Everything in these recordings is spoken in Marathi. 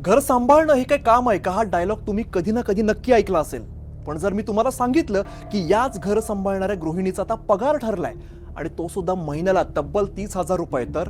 घर सांभाळणं हे काय काम आहे का? हा डायलॉग तुम्ही कधी ना कधी नक्की ऐकला असेल. पण जर मी तुम्हाला सांगितलं की याच घर सांभाळणाऱ्या गृहिणीचा आता पगार ठरलाय आणि तो सुद्धा महिन्याला तब्बल 30,000 रुपये, तर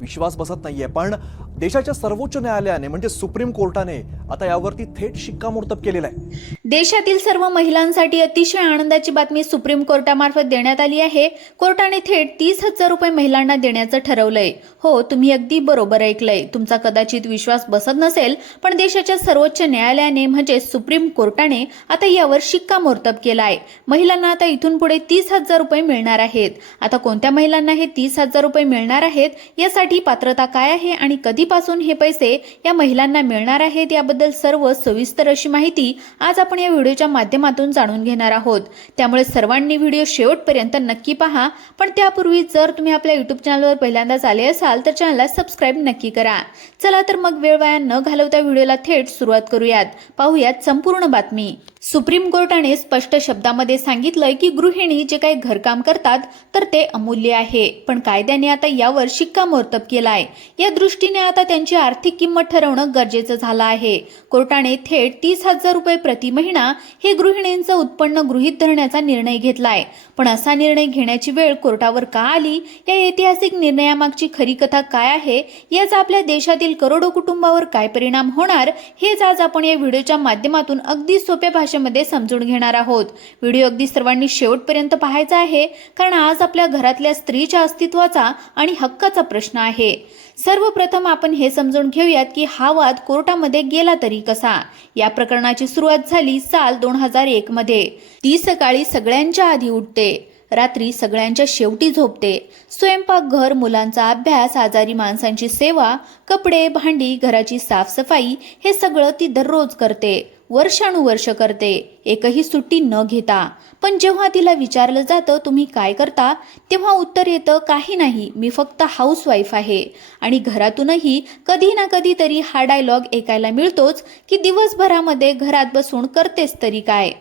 विश्वास बसत नाहीये. पण देशाच्या सर्वोच्च न्यायालयाने म्हणजे सुप्रीम कोर्टाने आता यावरती थेट शिक्कामोर्तब केलेलं आहे. देशातील सर्व महिलांसाठी अतिशय आनंदाची बातमी सुप्रीम कोर्टामार्फत देण्यात आली आहे. कोर्टाने थेट 30,000 रुपये महिलांना देण्याचं ठरवलंय. हो, तुम्ही अगदी बरोबर ऐकलंय. तुमचा कदाचित विश्वास बसत नसेल, पण देशाच्या सर्वोच्च न्यायालयाने म्हणजे सुप्रीम कोर्टाने आता यावर शिक्कामोर्तब केलाय. महिलांना आता इथून पुढे 30,000 रुपये मिळणार आहेत. आता कोणत्या महिलांना हे 30,000 रुपये मिळणार आहेत, यासाठी पात्रता काय आहे आणि कधीपासून हे पैसे या महिलांना मिळणार आहेत, याबद्दल सर्व सविस्तर अशी माहिती आज आपण या व्हिडिओच्या माध्यमातून जाणून घेणार आहोत. त्यामुळे सर्वांनी व्हिडिओ शेवटपर्यंत नक्की पहा. पण त्यापूर्वी जर तुम्ही आपल्या YouTube चॅनलवर पहिल्यांदाच आले असाल तर चॅनलला सबस्क्राईब नक्की करा. चला तर मग वेळ वाया न घालवता व्हिडिओला थेट सुरुवात करूयात. पाहूयात संपूर्ण बातमी. सुप्रीम कोर्टाने स्पष्ट शब्दामध्ये सांगितलंय की गृहिणी जे काही घरकाम करतात तर ते अमूल्य आहे. पण कायद्याने आता यावर शिक्कामोर्तब केलाय. या दृष्टीने आता त्यांची आर्थिक किंमत ठरवणं गरजेचं झालं आहे. कोर्टाने थेट 30,000 रुपये प्रति महिना हे गृहिणींचं उत्पन्न गृहीत धरण्याचा निर्णय घेतलाय. पण असा निर्णय घेण्याची वेळ कोर्टावर का आली, या ऐतिहासिक निर्णयामागची खरी कथा काय आहे, याचा आपल्या देशातील करोडो कुटुंबावर काय परिणाम होणार, हेच आज आपण या व्हिडिओच्या माध्यमातून अगदी सोप्या भाषेमध्ये समजून घेणार आहोत. व्हिडिओ अगदी सर्वांनी शेवटपर्यंत पाहायचा आहे, कारण आज आपल्या घरातल्या स्त्रीच्या अस्तित्वाचा आणि हक्काचा प्रश्न आहे. सर्वप्रथम आपण हे समजून घेऊयात की हा वाद कोर्टामध्ये गेला तरी कसा. या प्रकरणाची सुरुवात झाली साल 2001 मध्ये. ती सकाळी सगळ्यांच्या आधी उठते, रात्री सगळ्यांच्या शेवटी झोपते. स्वयंपाकघर, मुलांचा अभ्यास, आजारी माणसांची सेवा, कपडे, भांडी, घराची साफसफाई हे सगळं ती दररोज करते, वर्षानुवर्ष करते, एकही सुट्टी न घेता. पण जेव्हा तिला विचारलं जातं तुम्ही काय करता, तेव्हा उत्तर येतं काही नाही, मी फक्त हाऊसवाईफ आहे. आणि घरातूनही कधी ना कधी तरी हा डायलॉग ऐकायला मिळतोच की दिवसभरामध्ये घरात बसून करतेस तरी काय.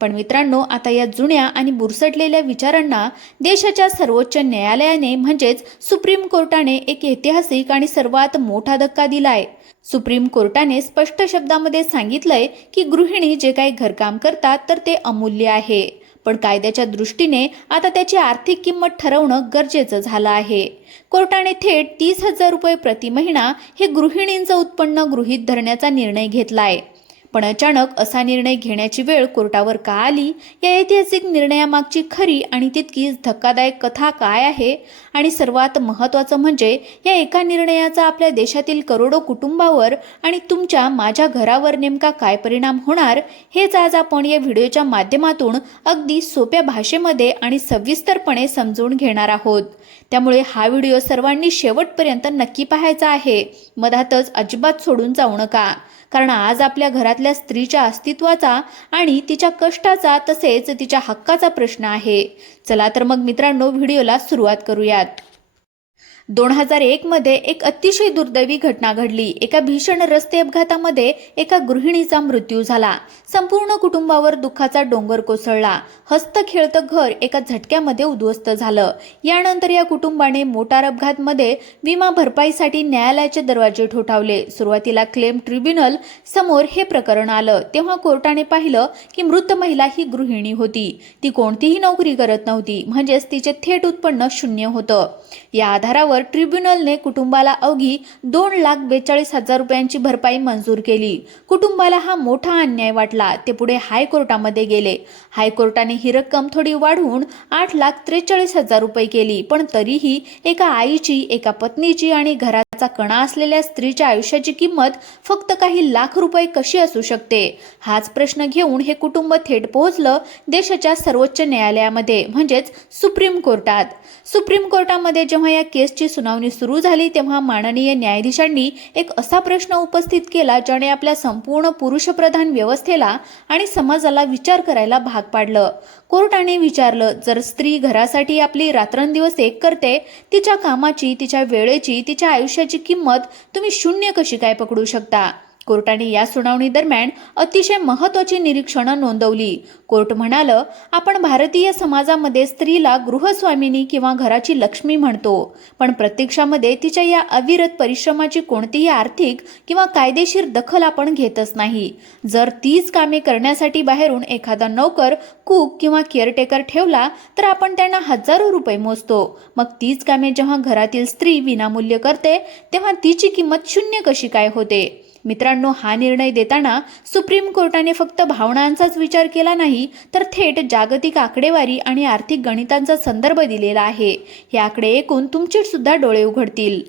पण मित्रांनो, आता या जुन्या आणि बुरसटलेल्या विचारांना देशाच्या सर्वोच्च न्यायालयाने म्हणजेच सुप्रीम कोर्टाने एक ऐतिहासिक आणि सर्वात मोठा धक्का दिलाय. सुप्रीम कोर्टाने स्पष्ट शब्दामध्ये सांगितलंय की गृहिणी जे काही घरकाम करतात तर ते अमूल्य आहे. पण कायद्याच्या दृष्टीने आता त्याची आर्थिक किंमत ठरवणं गरजेचं झालं आहे. कोर्टाने थेट 30,000 रुपये प्रति महिना हे गृहिणींचं उत्पन्न गृहीत धरण्याचा निर्णय घेतलाय. पण अचानक असा निर्णय घेण्याची वेळ कोर्टावर का आली, या ऐतिहासिक निर्णयामागची खरी आणि तितकीच धक्कादायक कथा काय आहे, आणि सर्वात महत्त्वाचं म्हणजे या एका निर्णयाचा आपल्या देशातील करोडो कुटुंबावर आणि तुमच्या माझ्या घरावर नेमका काय परिणाम होणार, हेच आज आपण या व्हिडिओच्या माध्यमातून अगदी सोप्या भाषेमध्ये आणि सविस्तरपणे समजून घेणार आहोत. त्यामुळे हा व्हिडिओ सर्वांनी शेवटपर्यंत नक्की पाहायचा आहे. मधातच अजिबात सोडून जाऊ नका, कारण आज आपल्या घरातल्या स्त्रीच्या अस्तित्वाचा आणि तिच्या कष्टाचा तसेच तिच्या हक्काचा प्रश्न आहे. चला तर मग मित्रांनो, व्हिडिओला सुरुवात करूयात. 2001 मध्ये एक अतिशय दुर्दैवी घटना घडली. एका भीषण रस्ते अपघातामध्ये एका गृहिणीचा मृत्यू झाला. संपूर्ण कुटुंबावर दुःखाचा डोंगर कोसळला. हस्त खेळतं घर एका झटक्यामध्ये उद्ध्वस्त झालं. यानंतर या कुटुंबाने मोटार अपघातामध्ये विमा भरपाईसाठी न्यायालयाचे दरवाजे ठोठावले. सुरुवातीला क्लेम ट्रिब्युनल समोर हे प्रकरण आलं तेव्हा कोर्टाने पाहिलं की मृत महिला ही गृहिणी होती. ती कोणतीही नोकरी करत नव्हती, म्हणजेच तिचे थेट उत्पन्न शून्य होतं. या आधारावर ट्रिब्युनलने कुटुंबाला अवघी 2,42,000 रुपयांची भरपाई मंजूर केली. कुटुंबाला हा मोठा अन्याय वाटला. ते पुढे हायकोर्टामध्ये गेले. हायकोर्टाने ही रक्कम थोडी वाढवून 8,43,000 रुपये केली. पण तरीही एका आईची, एका पत्नीची आणि घराचा कणा असलेल्या स्त्रीच्या आयुष्याची किंमत फक्त काही लाख रुपये कशी असू शकते, हाच प्रश्न घेऊन हे कुटुंब थेट पोहोचलं देशाच्या सर्वोच्च न्यायालयामध्ये म्हणजेच सुप्रीम कोर्टात. सुप्रीम कोर्टामध्ये जेव्हा या केसची सुनावणी सुरू झाली तेव्हा माननीय न्यायाधीशांनी एक असा प्रश्न उपस्थित केला ज्याने आपल्या संपूर्ण पुरुषप्रधान व्यवस्थेला आणि समाजाला विचार करायला भाग पाडलं. कोर्टाने विचारलं, जर स्त्री घरासाठी आपली रात्रंदिवस एक करते, तिच्या कामाची, तिच्या वेळेची, तिच्या आयुष्याची किंमत तुम्ही शून्य कशी काय पकडू शकता? कोर्टाने या सुनावणी दरम्यान अतिशय महत्त्वाची निरीक्षणं नोंदवली. कोर्ट म्हणालं, आपण भारतीय समाजामध्ये स्त्रीला गृहस्वामिनी किंवा घराची लक्ष्मी म्हणतो, पण प्रत्यक्षामध्ये तिच्या या अविरत परिश्रमाची कोणतीही आर्थिक किंवा कायदेशीर दखल आपण घेतच नाही. जर तीच कामे करण्यासाठी बाहेरून एखादा नोकर, कुक किंवा केअरटेकर ठेवला तर आपण त्यांना हजारो रुपये मोजतो. मग तीच कामे जेव्हा घरातील स्त्री विनामूल्य करते तेव्हा तिची किंमत शून्य कशी काय होते? मित्रांनो, हा निर्णय देताना सुप्रीम कोर्टाने फक्त भावनांचाच विचार केला नाही, तर थेट जागतिक आकडेवारी आणि आर्थिक गणितांचा संदर्भ दिलेला आहे. हे आकडे ऐकून तुमचे सुद्धा डोळे उघडतील.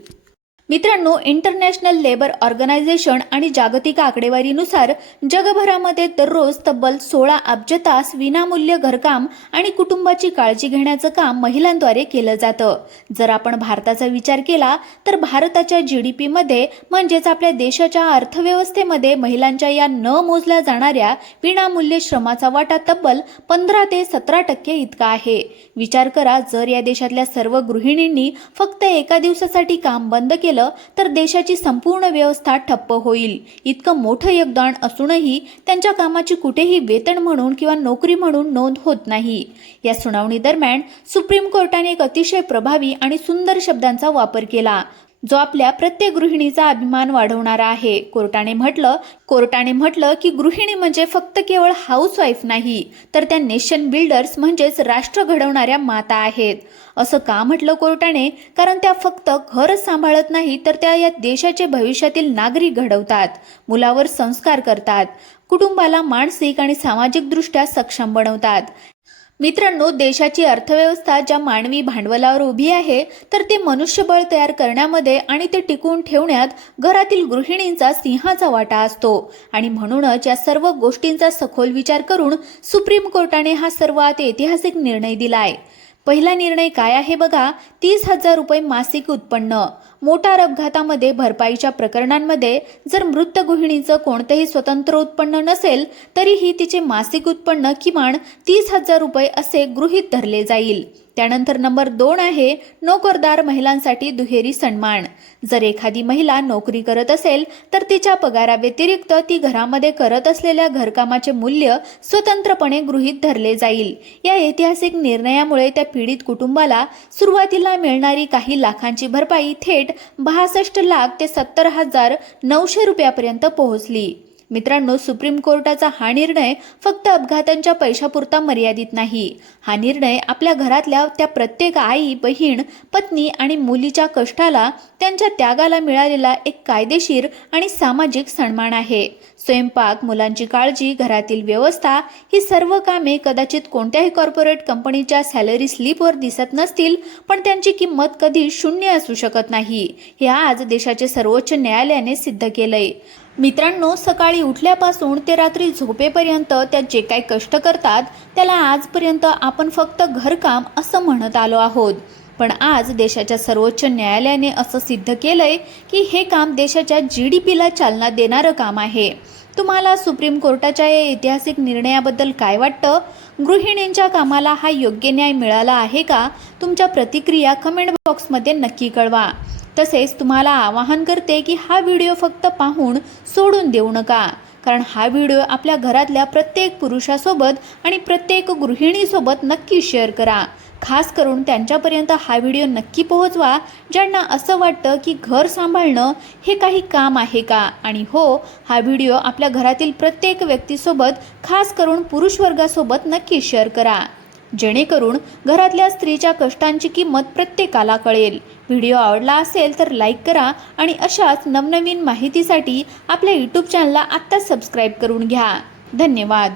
मित्रांनो, इंटरनॅशनल लेबर ऑर्गनायझेशन आणि जागतिक आकडेवारीनुसार जगभरामध्ये दररोज तब्बल 16 अब्ज तास विनामूल्य घरकाम आणि कुटुंबाची काळजी घेण्याचं काम महिलांद्वारे केलं जातं. जर आपण भारताचा विचार केला तर भारताच्या GDP मध्ये म्हणजेच आपल्या देशाच्या अर्थव्यवस्थेमध्ये महिलांच्या या न मोजल्या जाणाऱ्या विनामूल्य श्रमाचा वाटा तब्बल 15 ते 17% इतका आहे. विचार करा, जर या देशातल्या सर्व गृहिणींनी फक्त एका दिवसासाठी काम बंद केलं तर देशाची संपूर्ण व्यवस्था ठप्प होईल. इतकं मोठं योगदान असूनही त्यांच्या कामाची कुठेही वेतन म्हणून किंवा नोकरी म्हणून नोंद होत नाही. या सुनावणी दरम्यान सुप्रीम कोर्टाने एक अतिशय प्रभावी आणि सुंदर शब्दांचा वापर केला, जो आपल्या प्रत्येक गृहिणीचा अभिमान वाढवणारा आहे. कोर्टाने म्हटलं की गृहिणी म्हणजे फक्त केवळ हाऊसवाईफ नाही, तर त्या नेशन बिल्डर्स म्हणजेच राष्ट्र घडवणाऱ्या माता आहेत. असं का म्हटलं कोर्टाने? कारण त्या फक्त घरच सांभाळत नाही, तर त्या या देशाचे भविष्यातील नागरिक घडवतात, मुलावर संस्कार करतात, कुटुंबाला मानसिक आणि सामाजिक दृष्ट्या सक्षम बनवतात. मित्रांनो, देशाची अर्थव्यवस्था ज्या मानवी भांडवलावर उभी आहे, तर ते मनुष्यबळ तयार करण्यामध्ये आणि ते टिकवून ठेवण्यात घरातील गृहिणींचा सिंहाचा वाटा असतो. आणि म्हणूनच या सर्व गोष्टींचा सखोल विचार करून सुप्रीम कोर्टाने हा सर्वात ऐतिहासिक निर्णय दिलाय. पहिला निर्णय काय आहे बघा, 30,000 रुपये मासिक उत्पन्न. मोटार अपघातामध्ये भरपाईच्या प्रकरणांमध्ये जर मृत गृहिणीचं कोणतेही स्वतंत्र उत्पन्न नसेल तरीही तिचे मासिक उत्पन्न किमान 30,000 रुपये असे गृहीत धरले जाईल. त्यानंतर नंबर 2 आहे नोकरदार महिलांसाठी दुहेरी सन्मान. जर एखादी महिला नोकरी करत असेल तर तिच्या पगाराव्यतिरिक्त ती घरामध्ये करत असलेल्या घरकामाचे मूल्य स्वतंत्रपणे गृहीत धरले जाईल. या ऐतिहासिक निर्णयामुळे त्या पीडित कुटुंबाला सुरुवातीला मिळणारी काही लाखांची भरपाई थेट 62 लाख ते 70,900 रुपयापर्यंत पोहोचली. मित्रांनो, सुप्रीम कोर्टाचा हा निर्णय फक्त अपघातांच्या पैशापुरता मर्यादित नाही. हा निर्णय आपल्या घरातल्या त्या प्रत्येक आई, बहीण, पत्नी आणि मुलीच्या कष्टाला, त्यांच्या त्यागाला मिळालेला एक कायदेशीर आणि सामाजिक सन्मान आहे. स्वयंपाक, मुलांची काळजी, घरातील व्यवस्था ही सर्व कामे कदाचित कोणत्याही कॉर्पोरेट कंपनीच्या सॅलरी स्लिपवर दिसत नसतील, पण त्यांची किंमत कधी शून्य असू शकत नाही. हे आज देशाचे सर्वोच्च न्यायालयाने सिद्ध केलंय. मित्रांनो, सकाळी उठल्यापासून ते रात्री झोपेपर्यंत त्या जे काही कष्ट करतात त्याला आजपर्यंत आपण फक्त घरकाम असं म्हणत आलो आहोत. पण आज देशाच्या सर्वोच्च न्यायालयाने असं सिद्ध केलंय की हे काम देशाच्या GDPला चालना देणारं काम आहे. तुम्हाला सुप्रीम कोर्टाच्या या ऐतिहासिक निर्णयाबद्दल काय वाटतं? गृहिणींच्या कामाला हा योग्य न्याय मिळाला आहे का? तुमच्या प्रतिक्रिया कमेंट बॉक्समध्ये नक्की कळवा. तसेच तुम्हाला आवाहन करते की हा व्हिडिओ फक्त पाहून सोडून देऊ नका, कारण हा व्हिडिओ आपल्या घरातल्या प्रत्येक पुरुषासोबत आणि प्रत्येक गृहिणीसोबत नक्की शेअर करा. खास करून त्यांच्यापर्यंत हा व्हिडिओ नक्की पोहोचवा ज्यांना असं वाटतं की घर सांभाळणं हे काही काम आहे का. आणि हो, हा व्हिडिओ आपल्या घरातील प्रत्येक व्यक्तीसोबत, खास करून पुरुष वर्गासोबत नक्की शेअर करा, जेणेकरून घरातल्या स्त्रीच्या कष्टांची किंमत प्रत्येकाला कळेल. व्हिडिओ आवडला असेल तर लाईक करा आणि अशाच नवनवीन माहितीसाठी आपल्या YouTube चॅनलला आत्ताच सबस्क्राईब करून घ्या. धन्यवाद.